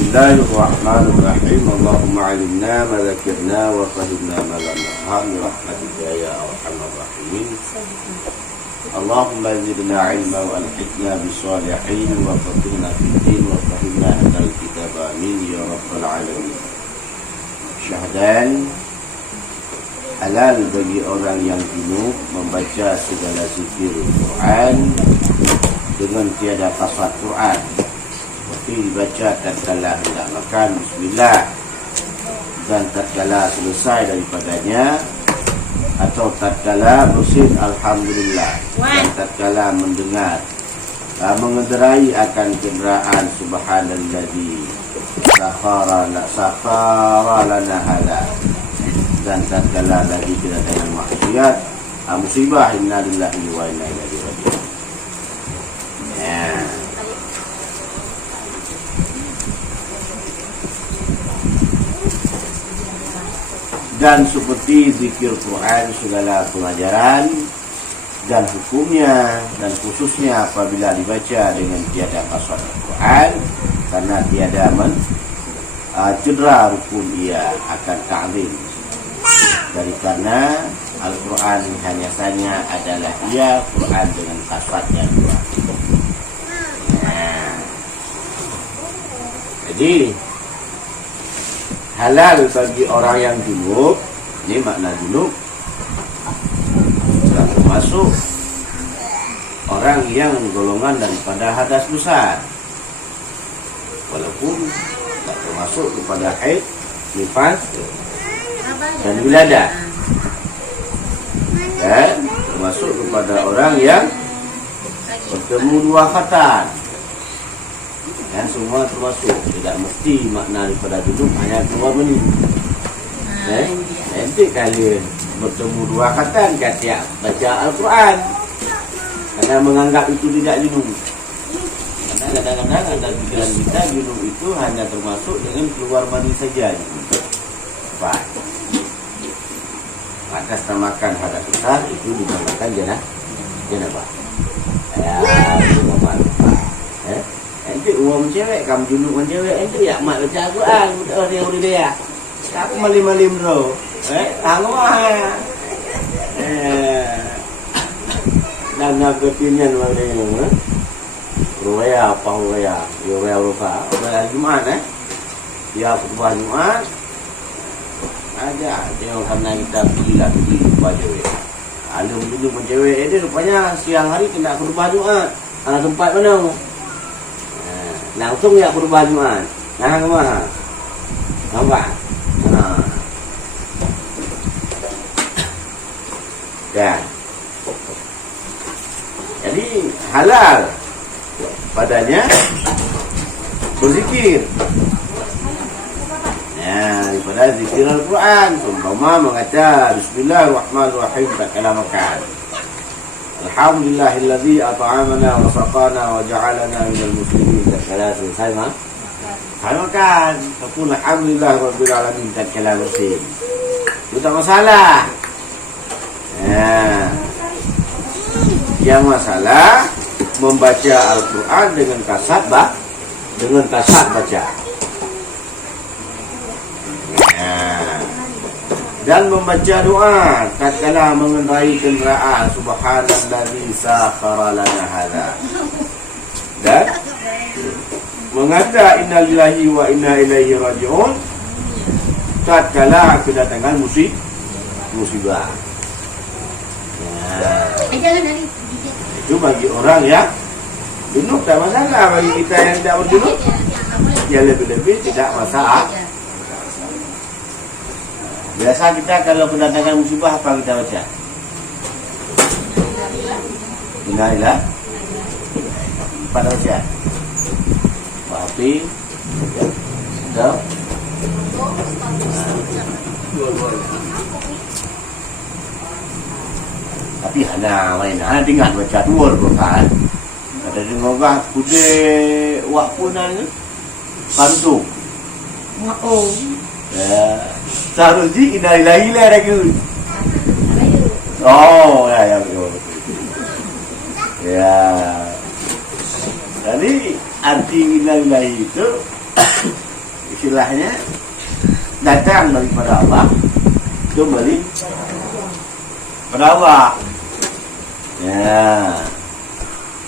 Bismillahirrahmanirrahim. Allahumma alimna ma dzakirna wa fahimna ma lam nafham bi rahmatika ya arhamar rahimin. Allahumma zidna ilma wa alhiqna bis salihin wa faqihna fid din wa fahimna hadal kitab amin ya rabbal alamin. Syahadan halal bagi orang yang junub membaca segala zikir Quran dengan tiada qasad Quran. Seperti dibaca tatkala hendak makan bismillah, dan tatkala selesai daripadanya, atau tatkala bersin alhamdulillah, dan tatkala mengendarai akan kenderaan subhanalladzi sakhara lana hadza, dan tatkala lagi tidak dengan maksiat musibah, inna lillahi wa inna ilaihi raji'un. Dan seperti zikir Quran segala pengajaran dan hukumnya, dan khususnya apabila dibaca dengan tiada qasad Quran, karena tiada cedera rukun ia akan ta'zim. Dari karena Al-Quran hanya saja adalah ia Quran dengan qasad yang dua. Jadi halal bagi orang yang junub, ini makna junub, termasuk orang yang golongan daripada hadas besar, walaupun tak termasuk kepada haid, nifas dan wiladah, dan termasuk kepada orang yang bertemu dua khatan. Dan semua termasuk, tidak mesti makna daripada junub hanya keluar mani. Nanti kalian bertemu dua khatan kata baca Al-Quran, karena menganggap itu tidak junub. Karena kadang-kadang ada pikiran kita junub itu hanya termasuk dengan keluar mani saja. Baik. Atas namakan hadas besar itu dinamakan janabah. Nanti uang cewek, kamu junub dengan cewek, nanti ya mak baca Al-Quran, dia udah dia. Aku malim-malim bro, tangguh dan nak kepinian malim, ruaya apa ruaya Jumat dia khutbah Jumat, aja dia karena kita pergi khutbah cewek. Alum junub dengan cewek, dia rupanya siang hari kena khutbah Jumat, anak tempat mana? Langsung ya khutbah Jumat. Nah, kemana? Nampak? Ya. Jadi halal padanya berzikir. Daripada zikir Al-Quran, umpama membaca Bismillahirrahmanirrahim tatkala makan. Alhamdulillahilladzi at'amana wa saqana wa ja'alana minal muslimin. Tatkala selesai makan, qul alhamdulillah rabbil alamin tatkala bersih. Itu tak masalah. Yang masalah membaca Al-Quran dengan kasat baca. Dan membaca doa tatkala mengendarai kenderaan subhanalladzi sakhara lana hadza, dan mengada inna lillahi wa inna ilaihi raji'un tatkala kedatangan musibah. Itu bagi orang yang junub tak masalah. Bagi kita yang tidak berjunub, ya lebih-lebih tidak masalah. Biasa kita kalau kedatangan musibah apa kita baca? Innalillah. Pada baca. Maafin. Dah. Tapi hana main, hana dengar baca dua kan. Ada dengar gah kude wak punan kantung. Oh. Ya. Seharusnya innalillahi lah lagi. Oh, ya. Ya. Jadi arti innalillahi itu istilahnya datang daripada Allah, kembali pada Allah. Ya,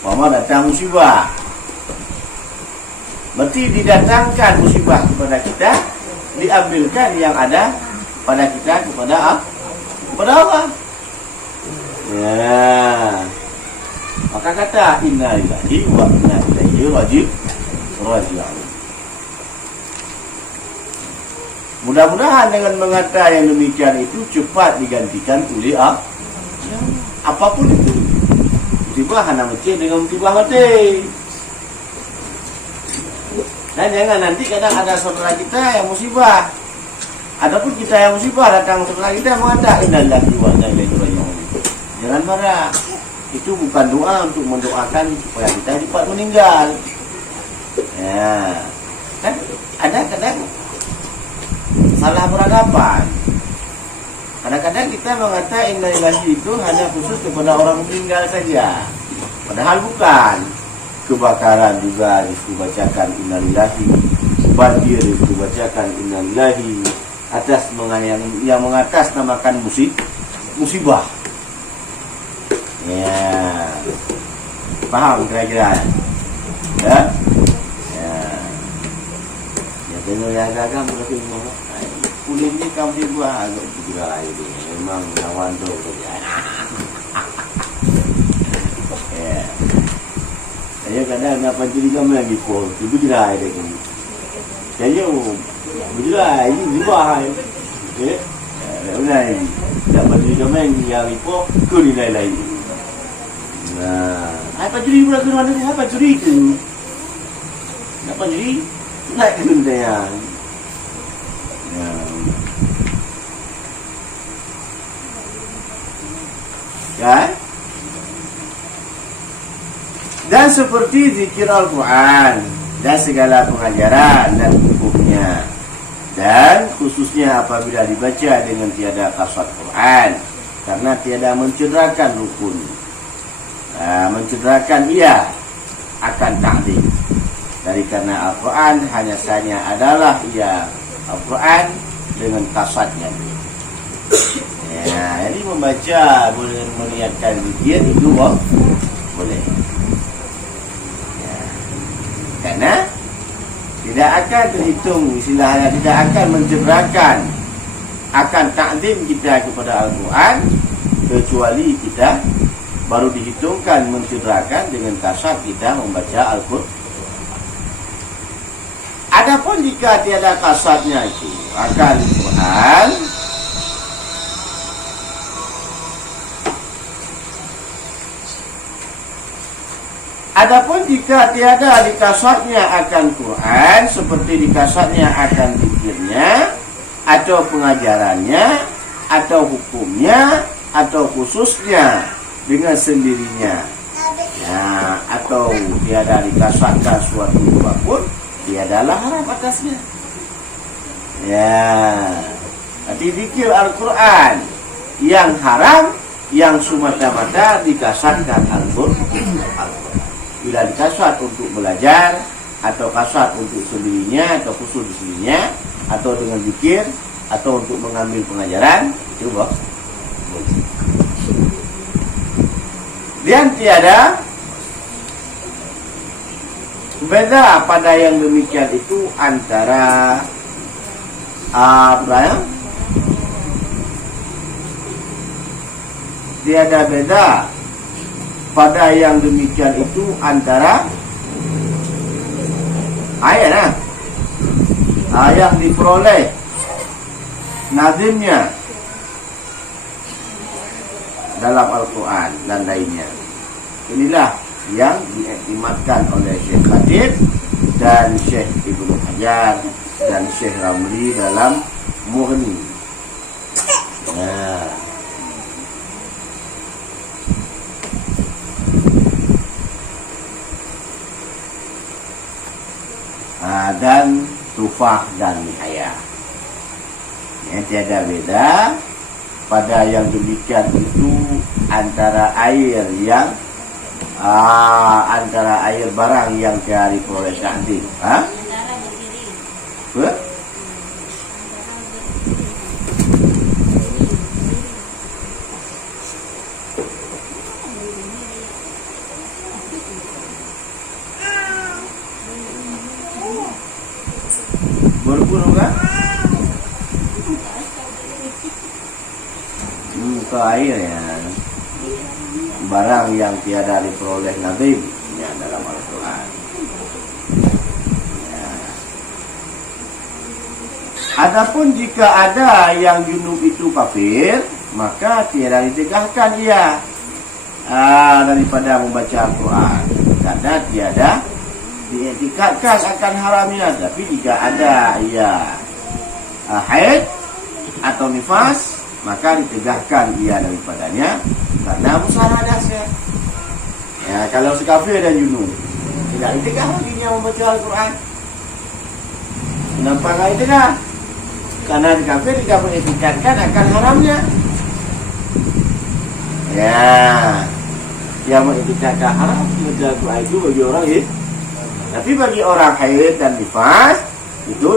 umpama datang musibah, berarti didatangkan musibah kepada kita, diambilkan yang ada pada kita kepada Allah. Ya, maka kata inna lillahi wa inna ilaihi raji'un. Mudah-mudahan dengan mengata yang demikian itu cepat digantikan oleh apapun itu. Musibah hana mati dengan musibah mati. Dan jangan nanti kadang ada saudara kita yang musibah, adapun kita yang musibah datang saudara kita mengatakan innalillahi wa inna ilaihi raji'un. Jangan marah. Itu bukan doa untuk mendoakan supaya kita cepat meninggal. Ya, kan ada kadang salah beranggapan. Kadang-kadang kita mengatakan innalillahi itu hanya khusus kepada orang meninggal saja. Padahal bukan. Kebakaran juga dibacakan innalillahi, banjir dibacakan innalillahi, atas yang mengatasnamakan musibah. Ya, paham kira-kira? Ya, ya. Ya, tengok yang agak berarti kulitnya kamu dibuat agak juga itu. Memang lawan tu kerja. Ya. Saya kadang nak pancuri kamu lagi pun, itu jerai lagi. Saya berjerai ini dibahai. Okay, benar ini. Nak pancuri kamu yang ipo, kau nilai lain. Nah, apa curi pula ke mana ni? Apa curi ke? Apa curi? Naik ke bentayang. Ya. Kan? Dan seperti zikir Al-Quran dan segala pengajaran dan hukumnya, dan khususnya apabila dibaca dengan tiada qasad Quran, karena tiada mencederakan rukun, mencederakan ia akan ta'zim. Dari karena Al-Quran hanya saja adalah ia Al-Quran dengan qasadnya. Ya, jadi membaca boleh meniatkan zikir itu boleh. Ya. Karena tidak akan terhitung istilahnya, tidak akan mencederakan akan ta'zim kita kepada Al-Quran, kecuali kita baru dihitungkan mencederakan dengan kasar kita membaca Al-Quran. Adapun jika tiada kasarnya itu akan Quran, adapun jika tiada dikasarnya akan Quran, seperti dikasarnya akan zikirnya, atau pengajarannya, atau hukumnya, atau khususnya dengan sendirinya, ya, atau tiada dikasarkan suatu apapun, tiadalah haram atasnya. Ya, nanti zikir Al-Quran yang haram, yang semata-mata dikasarkan Al-Quran. Bila dikasar untuk belajar, atau kasar untuk sendirinya, atau khusus di sendirinya, atau dengan zikir, atau untuk mengambil pengajaran, itu boleh. Dan tiada beda pada yang demikian itu antara apa ya? Tiada beda pada yang demikian itu antara ayat ayat diperoleh nazimnya dalam Al-Quran dan lainnya. Inilah yang diiktimatkan oleh Syekh Khatib dan Syekh Ibnu Hajar dan Syekh Ramli dalam Mughni. Dan Tufah dan Nihayah. Tiada beda pada yang demikian itu antara air yang antara air barang yang dari proses nanti. bulu-bulu kan? Ke air ya. Barang yang tiada diperoleh Nabi ya, dalam Al-Quran. Ya. Adapun jika ada yang junub itu kafir, maka tiada ditegahkan ia daripada membaca Al-Quran, karena tiada diikatkan akan haramnya. Tapi jika ada ia haid atau nifas, maka ditegahkan ia daripadanya karena musaradahnya. Ya, kalau sekafir dan junub tidak ditegah laginya membaca Al-Quran. Kenapa nggak ditegah? Karena kafir tidak mengitikadkan akan haramnya. Ya, yang mengitikadkan haram membaca Al-Quran itu bagi orang haid. Tapi bagi orang haid dan nifas itu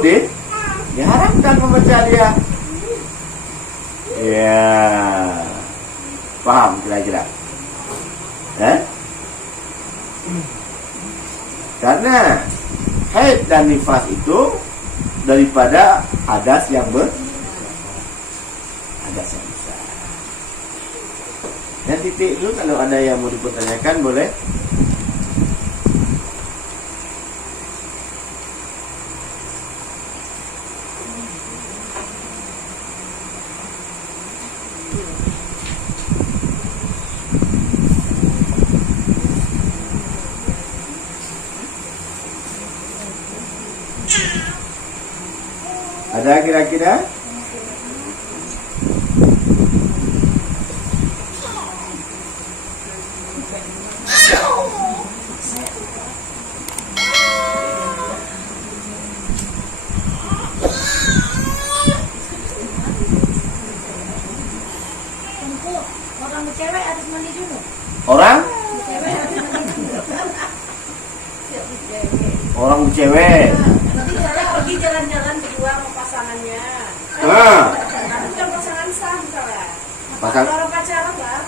diharamkan membaca dia. Ya, paham kira-kira? Karena haid dan nifas itu daripada hadas yang besar. Dan titik dulu, kalau ada yang mau dipertanyakan boleh. Ada kira-kira? Orang cewek harus mandi dulu. Orang? Cewek harus mandi dulu. Orang cewek. Nanti saya pergi jalan-jalan berdua sama pasangannya. Tapi bukan pasangan sah misalnya. Pasang. Orang pacaran lah.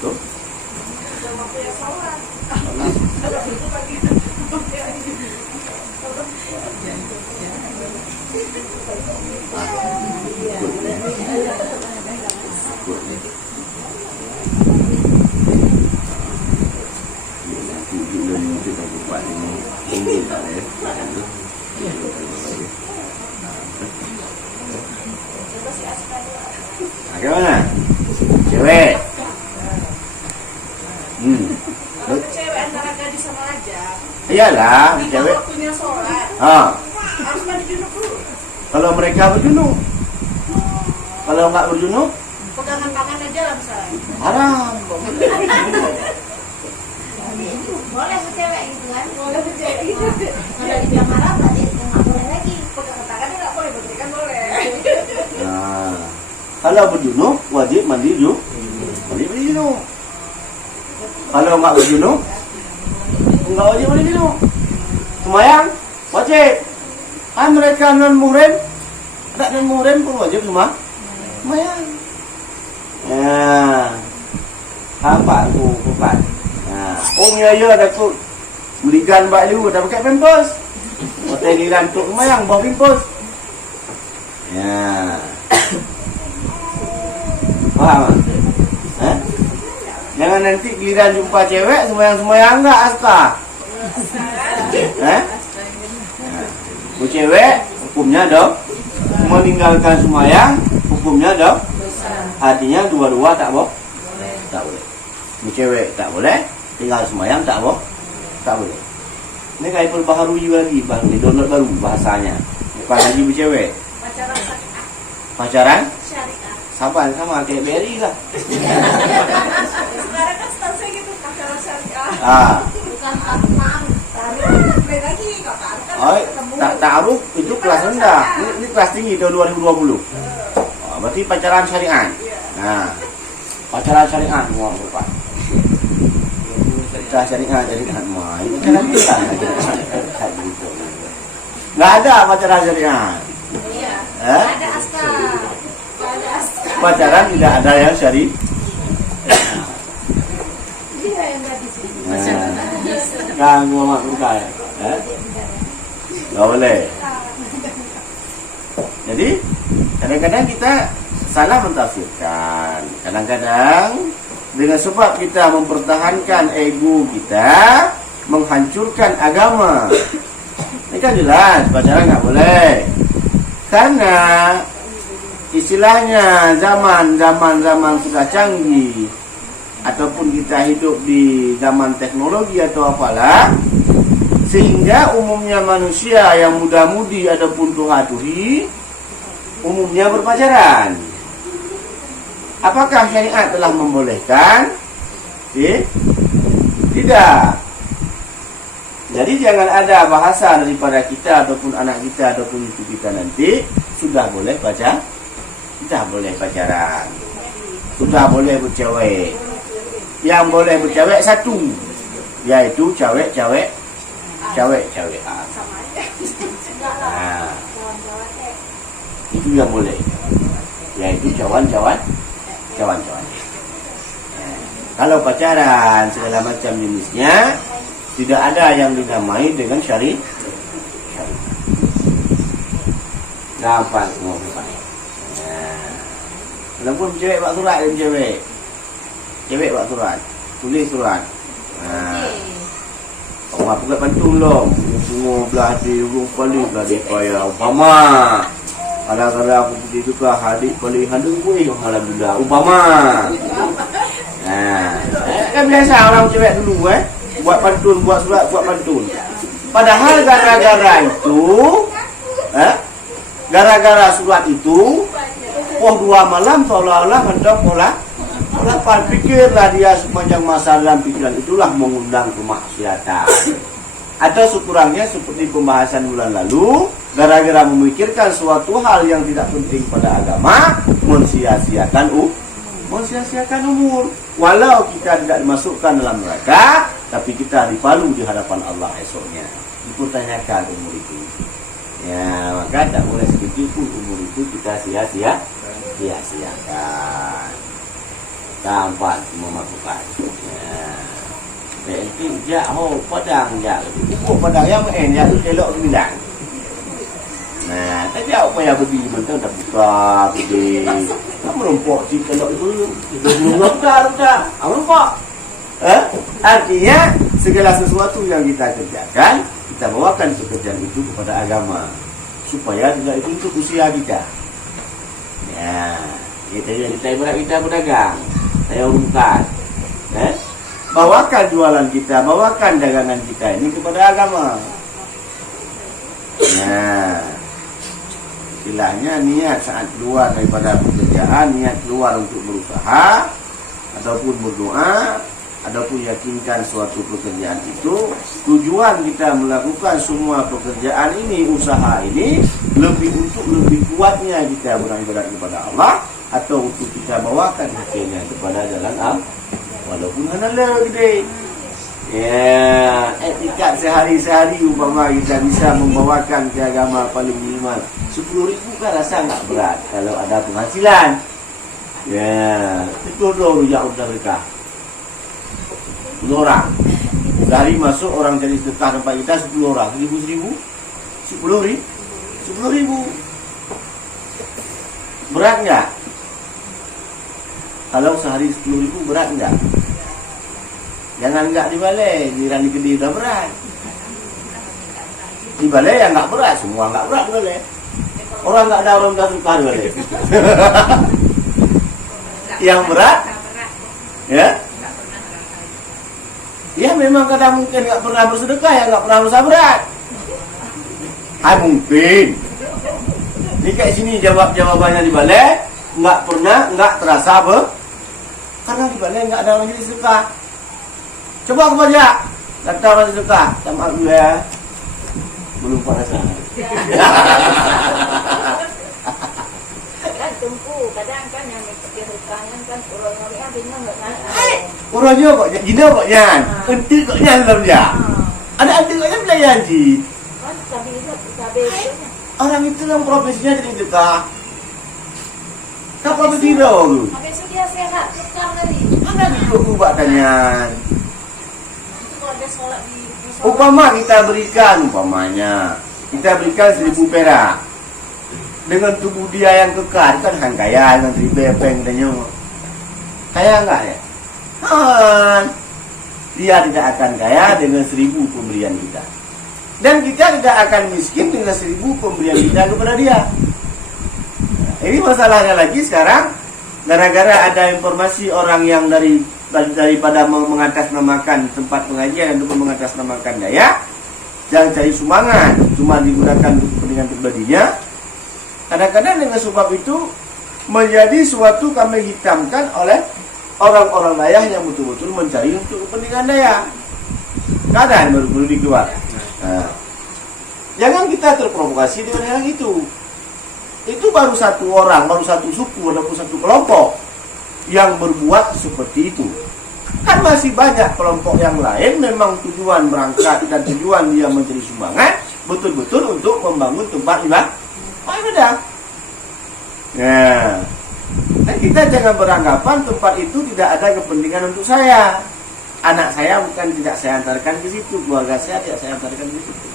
Tuh. Udah waktu yang sholat. Itu pagi. Bagaimana? Cewek. Kalau cewek antara gadis sama lajang. Iyalah, Di cewek. waktunya sholat. Harus mandi junub dulu. Kalau mereka berjunub. Kalau enggak berjunub, Pegangan tangan aja lah misalnya. haram. Boleh ke cewek gitu kan? Boleh ke cewek gitu. Kalau dibilang haram berarti nggak boleh lagi. Pegangan tangannya nggak boleh, berarti kan boleh. Nah, kalau berjunub wajib mandi junub. Mandi junub. Kalau enggak berjunub, enggak wajib mandi junub. Semayang wajib. Mereka non muhrim, ada non muhrim pun wajib semua. Semayang. Ya, apa aku kupat? Ya ada ku belikan baju dah pakai pampers. Hotel giliran untuk semayang bawa pampers. Ya. Paham? Jangan nanti giliran jumpa cewek semayang-semayang enggak aska. Bu cewek hukumnya dong meninggalkan semayang, hukumnya dong. Artinya dua-dua tak boleh. Tak boleh. Bu cewek tak boleh, tinggal semayang tak boleh. Tak boleh. Ini kayak perbaharui lagi, baru di download baru bahasanya. Bukan lagi bu cewek. Pacaran syariah. Pacaran? Syariah. Sama kayak Berry lah. Sekarang kan setahu saya gitu pacaran syariah. Bukan maaf. Taruh lagi kok taruh kan Ta'aruf itu kelas rendah. Ini kelas tinggi tahun 2020. Berarti pacaran syariah. Nah, pacaran syariah mau Pak. Pacaran syariah mau. Itu kan kita. Enggak ada pacaran syariah. Iya. Ada aska. Ada aska. Pacaran tidak ada yang syari. Iya yang enggak di sini. Kamu mak buka ya? Enggak boleh. Jadi kadang-kadang kita salah mentafsirkan. Kadang-kadang dengan sebab kita mempertahankan ego kita, menghancurkan agama. Ini kan jelas pacaran nggak boleh. Karena istilahnya zaman sudah canggih, ataupun kita hidup di zaman teknologi atau apalah, sehingga umumnya manusia yang muda-mudi ataupun tua-turi umumnya berpacaran. Apakah syariat telah membolehkan? Tidak. Jadi jangan ada bahasa daripada kita ataupun anak kita ataupun itu kita nanti sudah boleh baca, sudah boleh pacaran, sudah boleh bercewek. Yang boleh bercewek satu, yaitu cewek-cewek. Nah, itu yang boleh, yaitu cawan-cawan. Kalau pacaran segala macam jenisnya tidak ada yang dinamai dengan syari. Gampang semua Pak. Walaupun cewek buat surat dan cewek buat surat, tulis surat. Orang buat pantun dong. Semua belah hati urung paling belah dia payah umpama. Kadang-kadang aku pergi juga hadik paling handung kuih alhamdulillah umpama. Kan biasa orang cewek dulu buat pantun, buat surat, buat pantun. Padahal gara-gara surat itu, 2 malam seolah-olah hendak pola pikirlah dia sepanjang masa dalam pikiran itulah mengundang kemaksiatan. Atau sekurangnya seperti pembahasan bulan lalu, gara-gara memikirkan suatu hal yang tidak penting pada agama, mensia-siakan umur. Walau kita tidak dimasukkan dalam neraka, tapi kita dipalu di hadapan Allah esoknya. Dipertanyakan umur itu. Ya, maka tak boleh sedikit pun umur itu kita sia-siakan. Gampang memakukan. Itu padang padang yang main tu elok bilang. Nah, tapi apa yang berdiri mentang dah buka gede. Kamu merompok si elok itu. Belum dah. Nampak? Artinya segala sesuatu yang kita kerjakan, kita bawakan pekerjaan itu kepada agama supaya tidak itu untuk usia kita. Ya, kita berdagang, saya urungkan. Bawakan jualan kita, bawakan dagangan kita ini kepada agama. Nah, istilahnya niat saat keluar daripada pekerjaan, niat keluar untuk berusaha ataupun berdoa, ataupun yakinkan suatu pekerjaan itu, tujuan kita melakukan semua pekerjaan ini, usaha ini lebih kuatnya kita beribadah kepada Allah, atau untuk kita bawakan hakinya kepada jalan Allah. Walaupun hanala gede. Ya, etikat sehari-hari umpama kita bisa membawakan ke agama paling minimal 10.000 kan rasa enggak berat kalau ada penghasilan. Ya, itu dulu ya udah mereka. 10 orang. Dari masuk orang jadi sedekah tempat kita 10 orang, 10.000. 10.000. Berat enggak? Kalau sehari 10.000 berat enggak? Jangan enggak di balai, jiran di Kediri udah berat. Di balai yang enggak berat, semua enggak berat di balai. Orang enggak ada orang enggak suka di balai. Yang berat, ya? Ya memang kadang mungkin enggak pernah bersedekah, ya enggak pernah berusaha berat. Mungkin. Ini kayak sini jawabannya di balai, enggak terasa karena di balai enggak ada orang jadi sedekah. Coba aku baca daftar orang sedekah, sama dulu ya. Belum pada sana. Kan tunggu, kadang kan yang mikir sedekahnya kan orang-orang bingung enggak kan. Orangnya kok gini kok nyan. Enti kok nyan dalam dia. Ada enti kok nyan belayan ji. Kan sabi itu. Orang itu yang profesinya jadi sedekah. Kau profesi dulu. Habis itu dia sehat, tukar tadi. Mana dulu buatannya? Ada sholat di Umpama kita berikan 1.000 perak. dengan tubuh dia yang kekar, kan Han kaya dengan 1000 epeng katanya. Kaya enggak ya? Dia tidak akan kaya dengan 1000 pemberian kita. Dan kita tidak akan miskin dengan 1000 pemberian kita kepada dia. Nah, ini masalahnya lagi sekarang, gara-gara ada informasi orang yang daripada mengatasnamakan tempat pengajian untuk mengatasnamakan daya, jangan cari sumbangan, cuma digunakan untuk kepentingan pribadinya. Kadang-kadang dengan sebab itu menjadi suatu kambing hitamkan oleh orang-orang daya yang betul-betul mencari untuk kepentingan daya. Kadang baru dikeluar. Nah, jangan kita terprovokasi dengan yang itu. Itu baru satu orang, baru satu suku, ataupun satu kelompok yang berbuat seperti itu. Kan masih banyak kelompok yang lain memang tujuan berangkat dan tujuan dia mencari sumbangan betul-betul untuk membangun tempat ibadah. Nah, dan kita jangan beranggapan tempat itu tidak ada kepentingan untuk saya. Anak saya bukan tidak saya antarkan ke situ, keluarga saya tidak saya antarkan ke situ.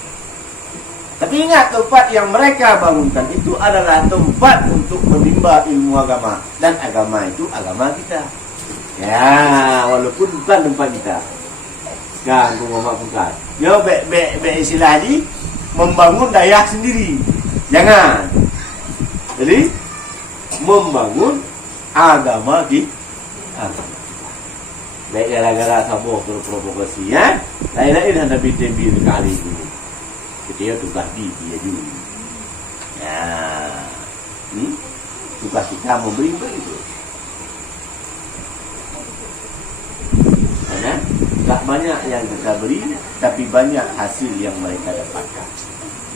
Tapi ingat, tempat yang mereka bangunkan itu adalah tempat untuk menimba ilmu agama. Dan agama itu agama kita. Ya, walaupun bukan tempat kita. Kan, bukan. Yo, istilah ini membangun daya sendiri. Jangan. Jadi, membangun agama kita. Baik gara-gara sabuh provokasinya, lain-lain Nabi Tembi kali ini. Ketika tugas dia dulu. Ya, tugas kita memberi itu. Karena tak banyak yang kita beri, tapi banyak hasil yang mereka dapatkan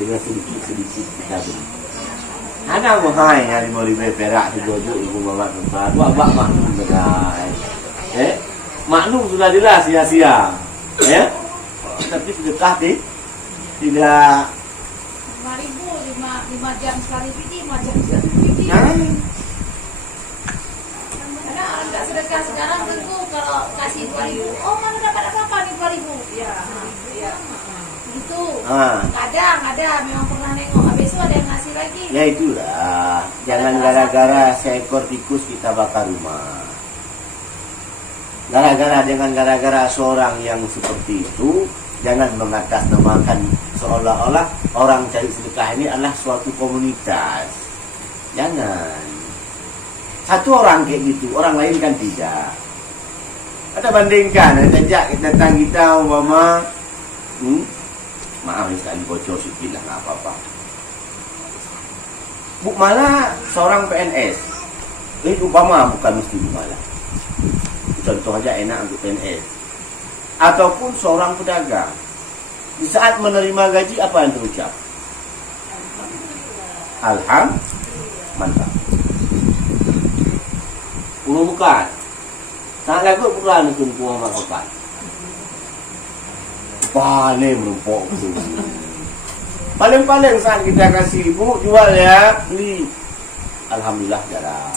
dengan sedikit-sedikit kita beri. Ada mahal yang 5.000 perak digojo ibu bapak tempat, bapak maklum guys. Maklum sudah jelas sia-sia, ya. Tapi sedekah tidak 5.000, 5 jam sekali piti, 5 jam sekali piti. Karena orang tak sedekah sekarang tentu kalau kasih 2.000, oh mana dapat apa nih 2.000? Ya, gitu. Kadang ada, memang pernah nengok. Habis itu ada yang ngasih lagi. Ya itulah, jangan gara-gara seekor tikus kita bakar rumah. Gara-gara seorang yang seperti itu, jangan mengatasnamakan seolah-olah orang cari sedekah ini adalah suatu komunitas. Jangan. Satu orang kayak gitu, orang lain kan tidak. Kita bandingkan, datang kita umpama, maaf sekali bocor sedikit lah, nggak apa-apa. Bu Mala seorang PNS, umpama bukan mesti Bu Mala. Contoh aja enak untuk PNS. Ataupun seorang pedagang. Di saat menerima gaji apa yang terucap? Alhamdulillah. Mantap. Bukan. Saat lagu bukan untuk Muhammad Bapak. Paling merumpok tu. Paling saat kita kasih ibu jual ya, beli. Alhamdulillah jarang.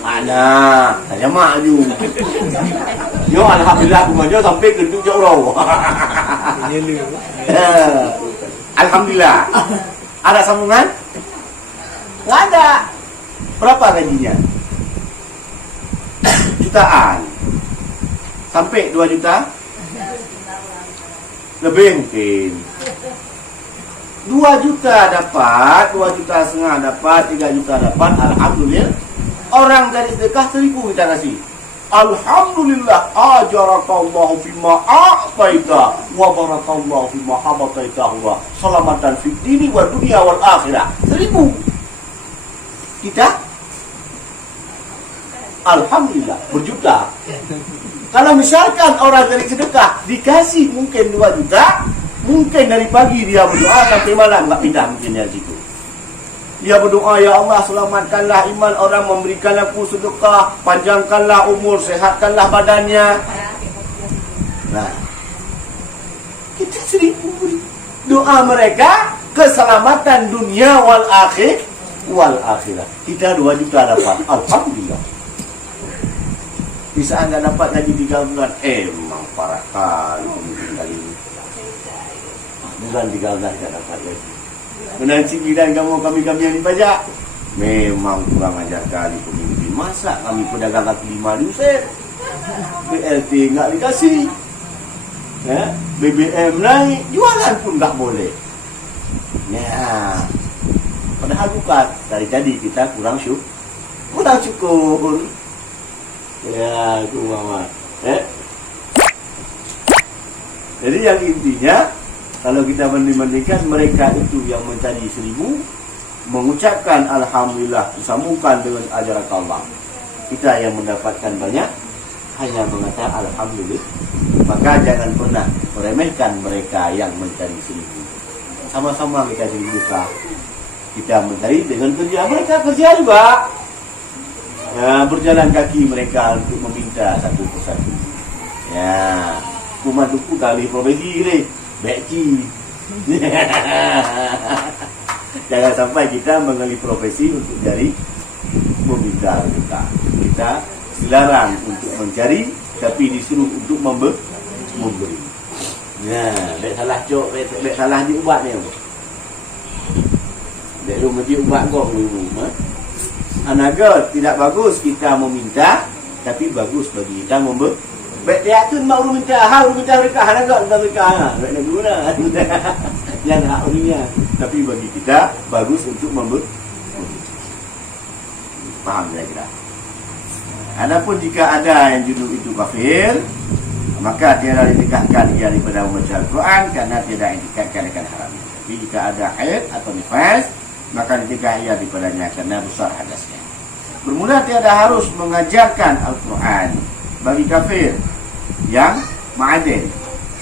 Mana? Saya maju. Yo alhamdulillah bukannya sampai gendut jauh roh. Alhamdulillah. Ada sambungan? Nggak ada. Berapa gajinya? Jutaan. Sampai 2 juta? Lebih mungkin. 2 juta dapat, 2,5 juta dapat, 3 juta dapat, alhamdulillah. Orang dari sedekah 1.000 kita kasih. Alhamdulillah, ajarakallahu fima a'taita wa barakallahu fima habataita wa salamatan fid dini wa dunia wal akhirah. 1.000. Kita alhamdulillah berjuta. Kalau misalkan orang dari sedekah dikasih mungkin 2 juta, mungkin dari pagi dia berdoa sampai malam nggak pindah mungkin dari situ. Dia berdoa, ya Allah selamatkanlah iman orang, memberikan aku sedekah, panjangkanlah umur, sehatkanlah badannya. Nah, kita 1.000 doa mereka keselamatan dunia wal akhirah. Kita 2 juta dapat, alhamdulillah. Bisa anda dapat gaji 3 bulan, emang parah kali pemimpin kali ini. bulan 13 tak dapat lagi. Menanti giliran kami yang dipajak. Memang kurang ajar kali pemimpin. Masa kami pedagang kaki lima diusir? BLT enggak dikasih. Ya, BBM naik, jualan pun tak boleh. Ya. Padahal bukan. Dari tadi kita kurang syukur. Ya, itu mama. Jadi yang intinya, kalau kita membandingkan mereka itu yang mencari 1000, mengucapkan Alhamdulillah, disambungkan dengan ajaran Allah. Kita yang mendapatkan banyak, hanya mengatakan Alhamdulillah. Maka jangan pernah meremehkan mereka yang mencari 1000. Sama-sama kita cari buka. Kita mencari dengan kerja. Mereka kerja juga. Ya, berjalan kaki mereka untuk meminta satu persatu. Ya, kuman tuku kali profesi ni, bekci. Jangan sampai kita mengalih profesi untuk cari meminta kita. Kita dilarang untuk mencari, tapi disuruh untuk memberi. Ya, bek salah cok, bek salah diubat ni. Bek lu mesti ubat kau dulu, Anaga tidak bagus kita meminta, tapi bagus bagi kita memberi. Bek dia tu mau minta, minta mereka, anaga mereka, bek nak guna. Yang hak uninya. Tapi bagi kita bagus untuk memberi. Faham kira-kira? Adapun jika ada yang junub itu kafir, maka tiada dinikahkan ia daripada membaca Al-Quran karena tidak indikatkan akan haramnya. Tapi jika ada haid atau nifas, maka dinikah ia daripadanya karena besar hadasnya. Bermula tiada harus mengajarkan Al-Quran bagi kafir yang ma'adin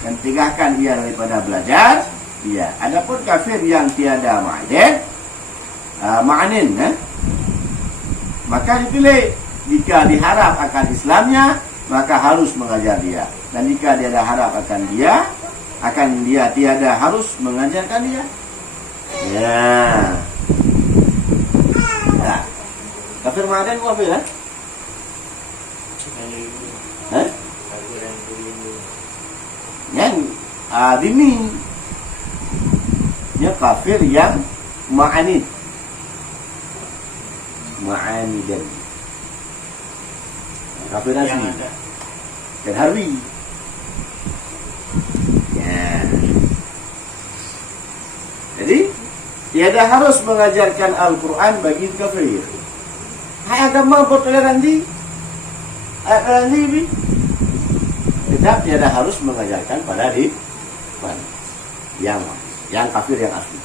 dan tinggalkan ia daripada belajar. Ya, adapun kafir yang tiada ma'anin, maka dipilih. Jika diharap akan Islamnya, maka harus mengajar dia. Dan jika dia ada harap akan dia tiada harus mengajarkan dia. Ya. Nah, kafir ma'adan kafir lah. Yang dini. Dia kafir yang ma'anid. Ma'anidan. Kafir asli dan harbi. Ya. Jadi tiada harus mengajarkan Al-Quran bagi kafir. Hai agama bertoleransi, tetap tiada harus mengajarkan pada yang kafir yang asli.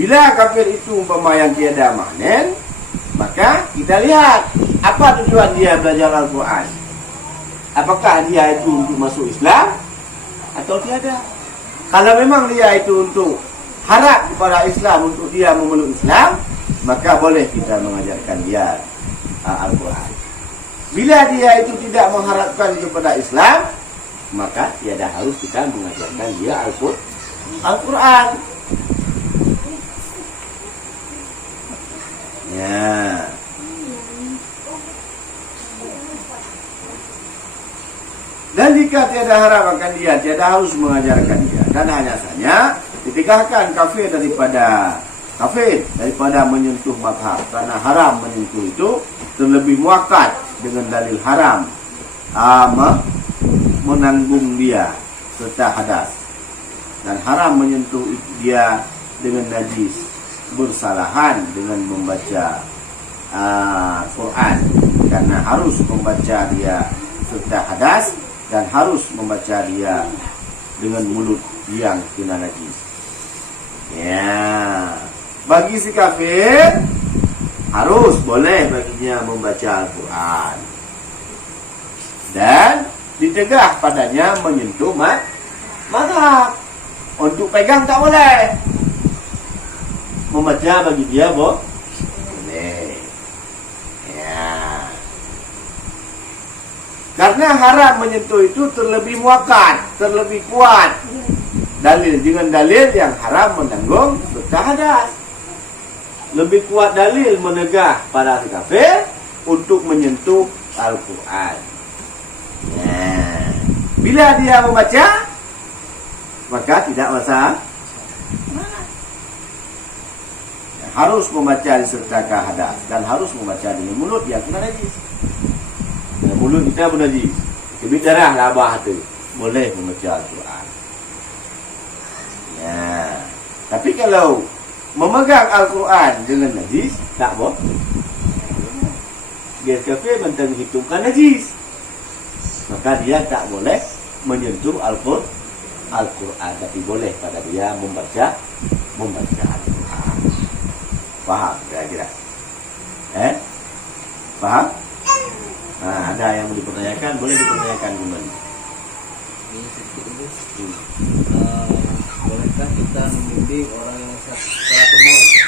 Bila kafir itu umpama yang tiada maknen, maka kita lihat apa tujuan dia belajar Al-Quran. Apakah dia itu untuk masuk Islam atau tiada? Kalau memang dia itu untuk harap kepada Islam, untuk dia memeluk Islam, maka boleh kita mengajarkan dia Al-Quran. Bila dia itu tidak mengharapkan kepada Islam, maka tiada harus kita mengajarkan dia Al-Quran. Ya. Dan jika tiada harap akan dia, tiada harus mengajarkan dia. Dan hanya saja ditinggalkan kafir daripada menyentuh mazhab. Karena haram menyentuh itu terlebih muakkad dengan dalil haram menanggung dia serta hadas. Dan haram menyentuh dia dengan najis, bersalahan dengan membaca Quran. Karena harus membaca dia serta hadas, dan harus membaca dia dengan mulut yang kena najis. Ya, bagi si kafir harus boleh baginya membaca Al-Quran dan ditegah padanya menyentuh mazhab. Untuk pegang tak boleh. Membaca bagi dia boleh. Ya. Karena haram menyentuh itu terlebih muakkad, terlebih kuat. Dengan dalil yang haram menanggung serta hadas. Lebih kuat dalil menegah pada kafir untuk menyentuh Al-Quran. Ya. Bila dia membaca, maka tidak Mana? Harus membaca disertakan hadas dan harus membaca dengan mulut yang kena najis. Dengan mulut kita pun najis. Kebit darah labah tu. Boleh membaca Al-Quran. Ya. Tapi kalau memegang Al-Quran dengan najis, tak boleh. Dia kafir mentang hitungkan najis. Maka dia tak boleh menyentuh Al-Quran. Tapi boleh pada dia membaca Al-Quran. Faham kira-kira? Faham? Nah, ada yang mau dipertanyakan, boleh dipertanyakan kembali. Ini sedikit dulu. Bolehkah kita membimbing orang yang salah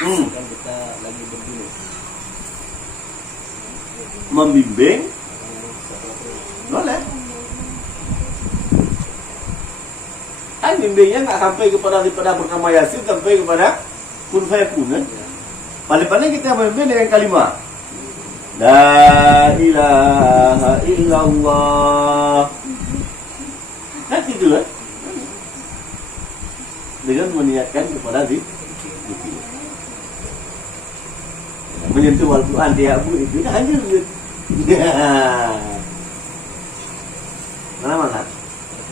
maut kan kita lagi berdiri? Membimbing? Boleh. Kan bimbingnya nggak sampai daripada bernama Yasin, sampai kepada kun fayakun kan? Paling-paling kita membimbing dengan kalimat La ilaha illallah. Kan gitu kan? Dengan meniatkan kepada zikir. Menyentuh Al-Quran dia pun itu hanya mana?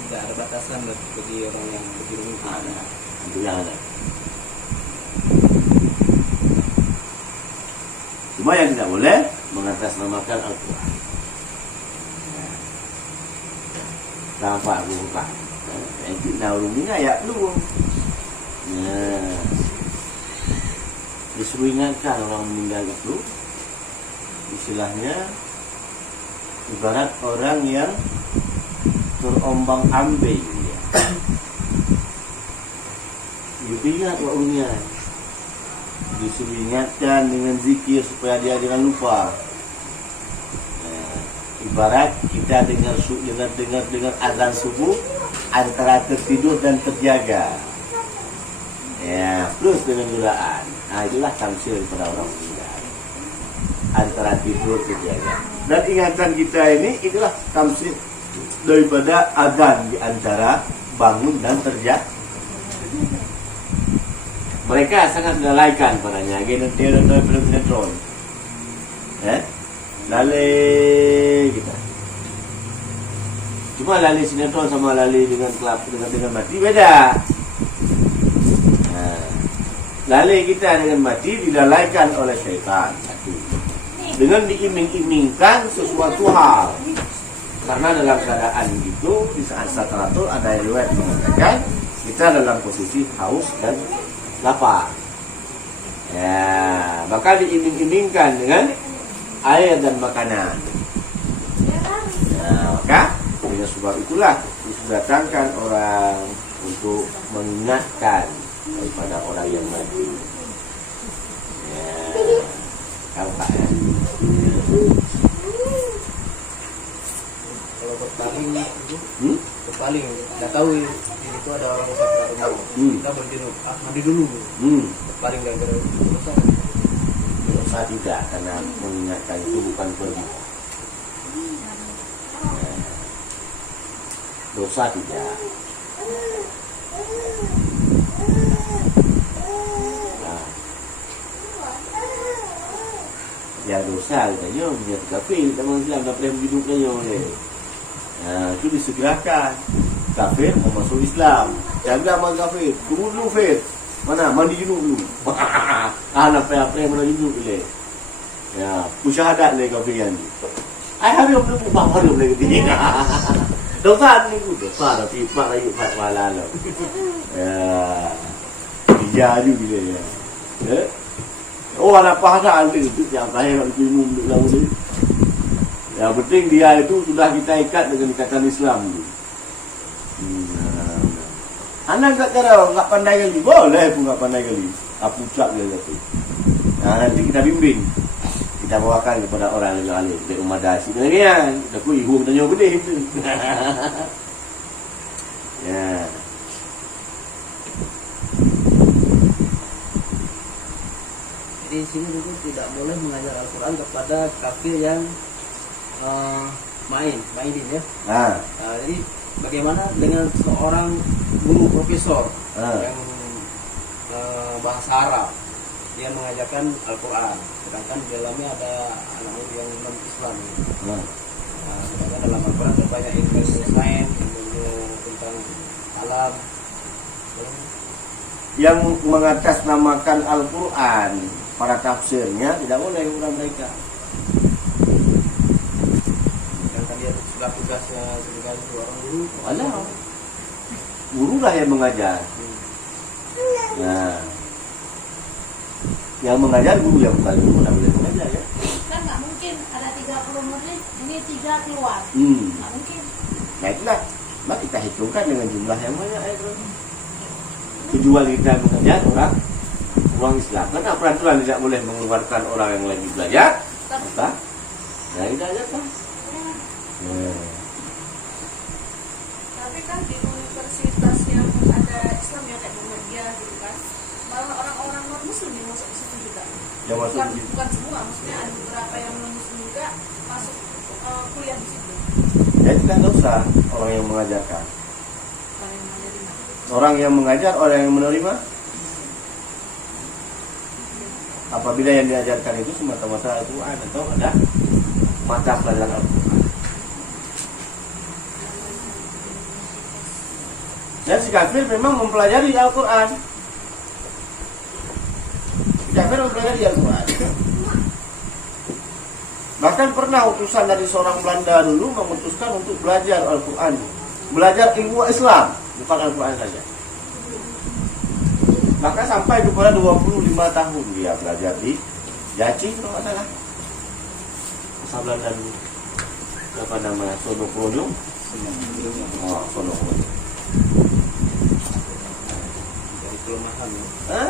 Tidak ada batasan bagi orang yang begini. Ada. Itu yang ada. Cuma yang tidak boleh mengatasnamakan Al-Quran. Nampak aku buka. Yang tidak ulumi ayat dulu. Disuruh ingatkan orang meninggal itu, istilahnya ibarat orang yang terombang ambing dia. Ingat waktunya. Disuruh ingatkan dengan zikir supaya dia jangan lupa. Ibarat kita dengar azan subuh antara tertidur dan terjaga. Ya, plus dengan godaan. Nah, itulah tamsil kepada orang meninggal. Antara tidur terjaga. Dan ingatan kita ini itulah tamsil daripada azan di antara bangun dan terjaga. Mereka sangat melalaikan padanya. Gen film-film. Lalai kita. Cuma lalai sinetron sama lalai dengan kelab dengan mati beda. Lalai kita dengan mati dilalaikan oleh syaitan. Dengan diiming-imingkan sesuatu hal. Karena dalam keadaan itu di saat sakaratul ada riwayat mengatakan kita dalam posisi haus dan lapar. Ya, bakal diiming-imingkan dengan air dan makanan. Nah, maka dengan sebab itulah didatangkan orang untuk mengingatkan daripada orang yang mati. Ya, nampak ya. Kalau berpaling, berpaling, tidak tahu itu ada orang sakit maut. Kita berjinuk, mandi dulu. Berpaling gara-gara dosa. Dosa tidak, karena mengingatkan itu bukan pergi. Dosa tidak. Nah, yang dosa katanya punya kafir, tak mahu Islam tak boleh hidup katanya. Nah, itu disegerakan. Kafir mau masuk Islam, jaga amal kafir, tunggu dulu Fir. Mana mandi junub dulu. Apa yang mana junub boleh. Ya, pusyahadat le kafir yang ni. Ai hari belum buka baru boleh gini. Dosa ni tu dosa tapi pak lagi pak wala lo. Ya. Dia juga dia. Ya. Oh, anak pahala itu yang saya nak minum dulu lah ni. Yang penting dia itu sudah kita ikat dengan ikatan Islam tu. Anak tak cara, tak pandai kali. Boleh pun tak pandai kali. Apa ucap dia kata. Nah, nanti kita bimbing. Kita bawakan kepada orang yang alim. Dari rumah dasi. Kenapa? Kita pun ibu tanya boleh itu. Ya. Jadi di sini dulu tidak boleh mengajar Al-Quran kepada kafir yang mainin ya. Nah, jadi bagaimana dengan seorang guru profesor yang bahasa Arab. Dia mengajarkan Al-Quran, sedangkan di dalamnya ada anak yang non-Islam. Sedangkan dalam Al-Quran ada banyak ilmu sains, ilmu tentang alam. Yang mengatasnamakan Al-Quran para tafsirnya tidak boleh kepada mereka. Sedangkan dia sudah tugasnya sebagai seorang guru. Alah, guru lah yang mengajar. Nah, yang mengajar guru, yang bukan guru tidak boleh mengajar ya. Kan nggak mungkin ada 30 murid, ini 3 keluar. Nggak mungkin. Nah itulah, maka kita hitungkan dengan jumlah yang banyak itu. Kecuali kita mengajar orang Islam. Karena peraturan tidak boleh mengeluarkan orang yang lagi belajar. Maka, nah kita ajarkan. Tapi kan di universitas yang ada Islam ya kayak Muhammadiyah gitu kan, malah orang-orang non muslim yang masuk ke situ juga. Yang masuk Bukan semua, maksudnya ada beberapa yang non muslim juga masuk kuliah di situ. Ya itu kan dosa orang yang mengajarkan. Kalau yang menerima. Orang yang mengajar, orang yang menerima. Apabila yang diajarkan itu semata-mata Al-Quran atau ada mata pelajaran Al-Quran. Dan si kafir memang mempelajari Al-Quran. Si kafir mempelajari Al-Quran. Bahkan pernah utusan dari seorang Belanda dulu memutuskan untuk belajar Al-Quran. Belajar ilmu Islam, bukan Al-Quran saja. Maka sampai kepada 25 tahun dia belajar di Jaci, kalau nggak salah. Bahasa Belanda dulu. Apa namanya? Sonokrono. Oh, Sonokrono. Dari kelemahan ya.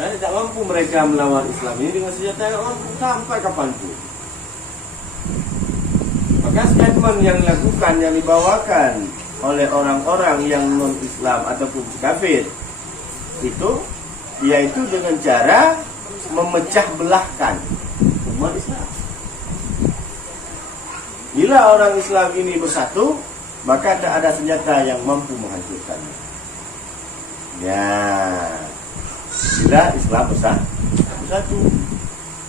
Tidak mampu mereka melawan Islam ini dengan senjata yang mampu sampai kapanpun. Maka statement yang dilakukan, yang dibawakan oleh orang-orang yang non-Islam ataupun kafir itu, yaitu dengan cara memecah belahkan umat Islam. Bila orang Islam ini bersatu, maka tak ada senjata yang mampu menghancurkannya. Ya, bila Islam bersatu,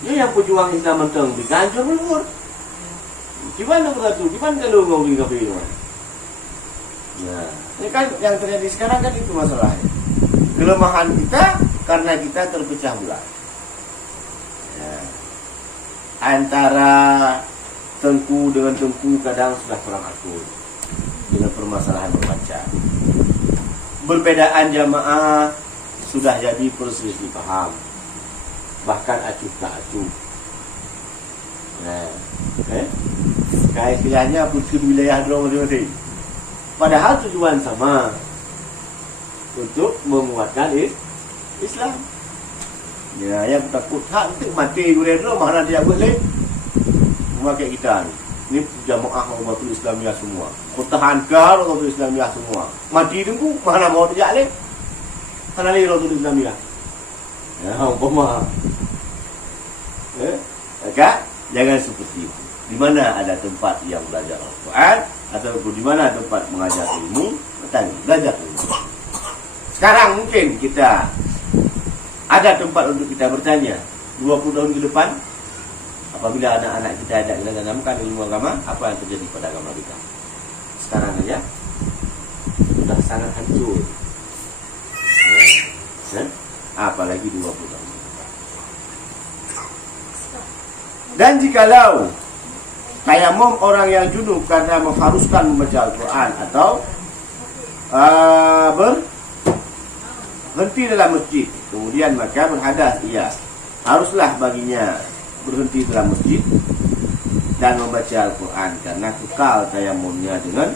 ya yang pejuang Islam mentang dihancur melur. Gimana bersatu? Gimana kalau ngomongin kafir? Nah, ini kan yang terjadi sekarang kan itu masalahnya. Kelemahan kita karena kita terpecah belah. Ya. Antara Tengku dengan Tengku kadang sudah kurang akur dengan permasalahan bermacam. Perbedaan jamaah sudah jadi perselisih paham, bahkan acuh tak acuh. Nah, kayak istilahnya putri wilayah dulu masing-masing. Padahal tujuan sama, untuk menguatkan Islam. Ya, yang takut hak untuk mati gue dulu mana dia boleh memakai kita ni. Ini jamaah Ummatul Islamiyah semua. Pertahankan Ummatul Islamiyah semua. Mati tunggu mana mau tidak leh. Mana leh Ummatul Islamiyah. Ya, umpama. Maka jangan seperti itu. Di mana ada tempat yang belajar Al-Quran atau di mana tempat mengajar ilmu, belajar ilmu. Sekarang mungkin kita ada tempat untuk kita bertanya 20 tahun ke depan, apabila anak-anak kita ada kita tanamkan ilmu agama, apa yang terjadi pada agama kita. Sekarang aja sudah sangat hancur. Apalagi 20 tahun. Dan jikalau tayamum orang yang junub karena mengharuskan membaca Al-Quran atau berhenti dalam masjid, kemudian maka berhadas, ia haruslah baginya berhenti dalam masjid dan membaca Al-Quran karena kekal tayamumnya dengan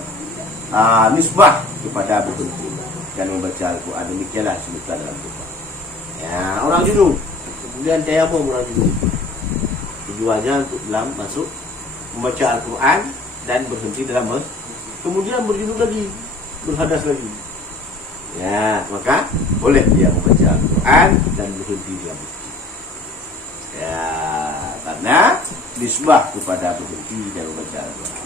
nisbah kepada berhenti dan membaca Al-Quran. Demikianlah sebutkan dalam Quran. Ya, orang junub kemudian tayamum orang junub, tujuannya untuk dalam masuk membaca Al-Quran dan berhenti dalam masjid, kemudian berjunub lagi, berhadas lagi. Ya, maka boleh dia membaca Al-Quran dan berhenti dalam masjid. Ya, karena nisbah kepada berhenti dan membaca Al-Quran.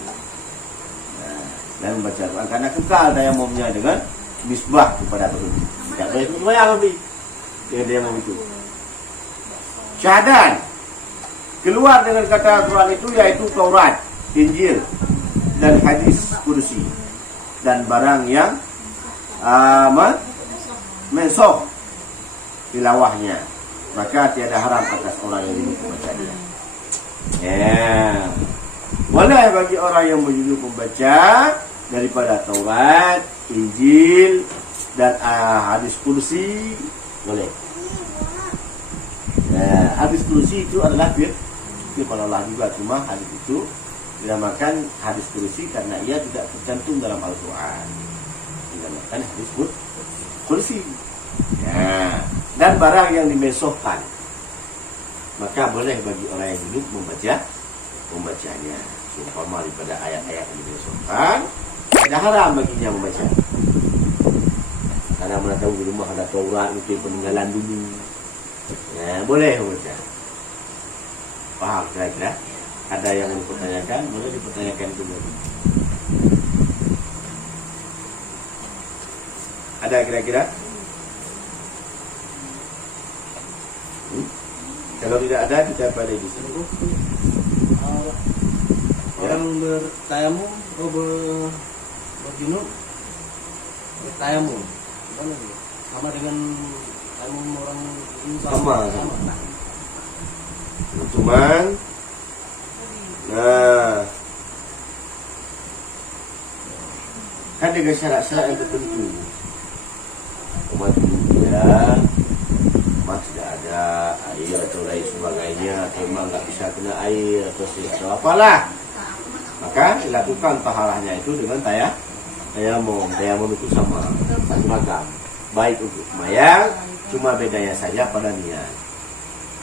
Dan membaca Al-Quran karena kekal tayamumnya dengan nisbah kepada berhenti. Tak boleh sembahyang habis. Dia mau itu. Syahadan keluar dengan kata Al-Quran itu yaitu Taurat, Injil dan hadis kursi dan barang yang mensokh tilawahnya, maka tiada haram atas orang yang membaca dia. Boleh bagi orang yang menyuruh membaca daripada Taurat, Injil dan hadis kursi, boleh. Hadis kursi itu adalah firman Allah juga, cuma hadis itu dinamakan hadis kursi karena ia tidak tercantum dalam Al-Quran. Dinamakan hadis kursi. Dan barang yang dimensohkan, maka boleh bagi orang yang hidup membacanya. Seumpama daripada ayat-ayat yang dimensohkan, tidak haram baginya membaca. Karena mana tahu di rumah ada Taurat, mungkin peninggalan dulu. Boleh membaca. Paham kira-kira? Ada yang dipertanyakan, boleh dipertanyakan dulu. Ada kira-kira? Kalau tidak ada, kita pada di sini. Orang bertayamum, berjunub, bertayamum, sama dengan tayamum orang sama. Cuman, kan dengan syarat-syarat yang tertentu. Umat ya, tidak ada air atau lain sebagainya, atau memang tak bisa kena air atau apalah, maka dilakukan taharahnya itu dengan tayamum. Tayamum itu sama, satu macam, baik untuk sembahyang, cuma bedanya saja pada niat.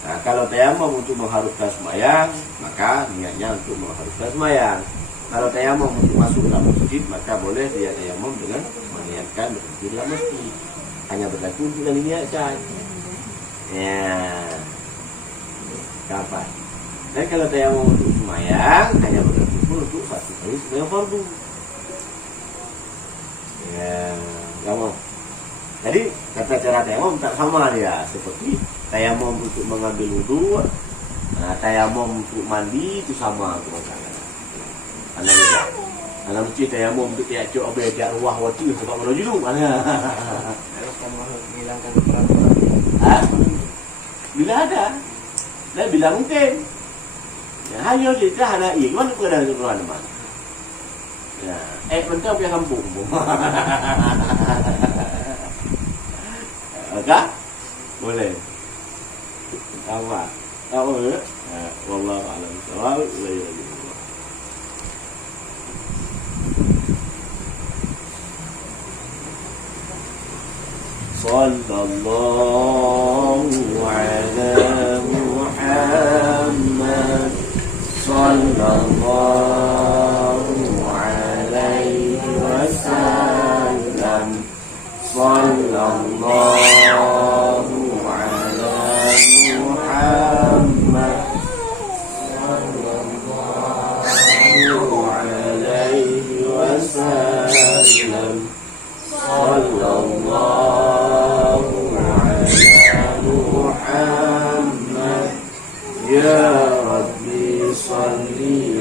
Nah, kalau tayamum untuk mengharuskan sembahyang, maka niatnya untuk mengharuskan sembahyang. Kalau tayamum untuk masuk dalam masjid, maka boleh dia tayamum dengan meniatkan berhenti dalam masjid. Hanya berlaku untuk niat saja. Kapan? Dan kalau tayamum untuk sembahyang, hanya berlaku untuk satu kali sembahyang fardu. Kamu. Jadi kata cara tayamum tak sama dia, seperti tayamum untuk mengambil wudu, tayamum untuk mandi itu sama kemudian. Anda beda. Anda mesti tayamum untuk tiap cok abis tiap ruah wati sebab mana judul mana? Harus kamu menghilangkan peraturan. Bila ada, dan bila mungkin. Hanya kita hana iya, mana pun ada keperluan mana? Mentang punya kampung. Okey? Boleh. Apa? Tahu ya? Wallahu a'lam bishawab. Sallallahu ala Muhammad sallallahu alaihi wasallam sallallahu ala Muhammad sallallahu alaihi wasallam sallallahu Ya Rabbi salli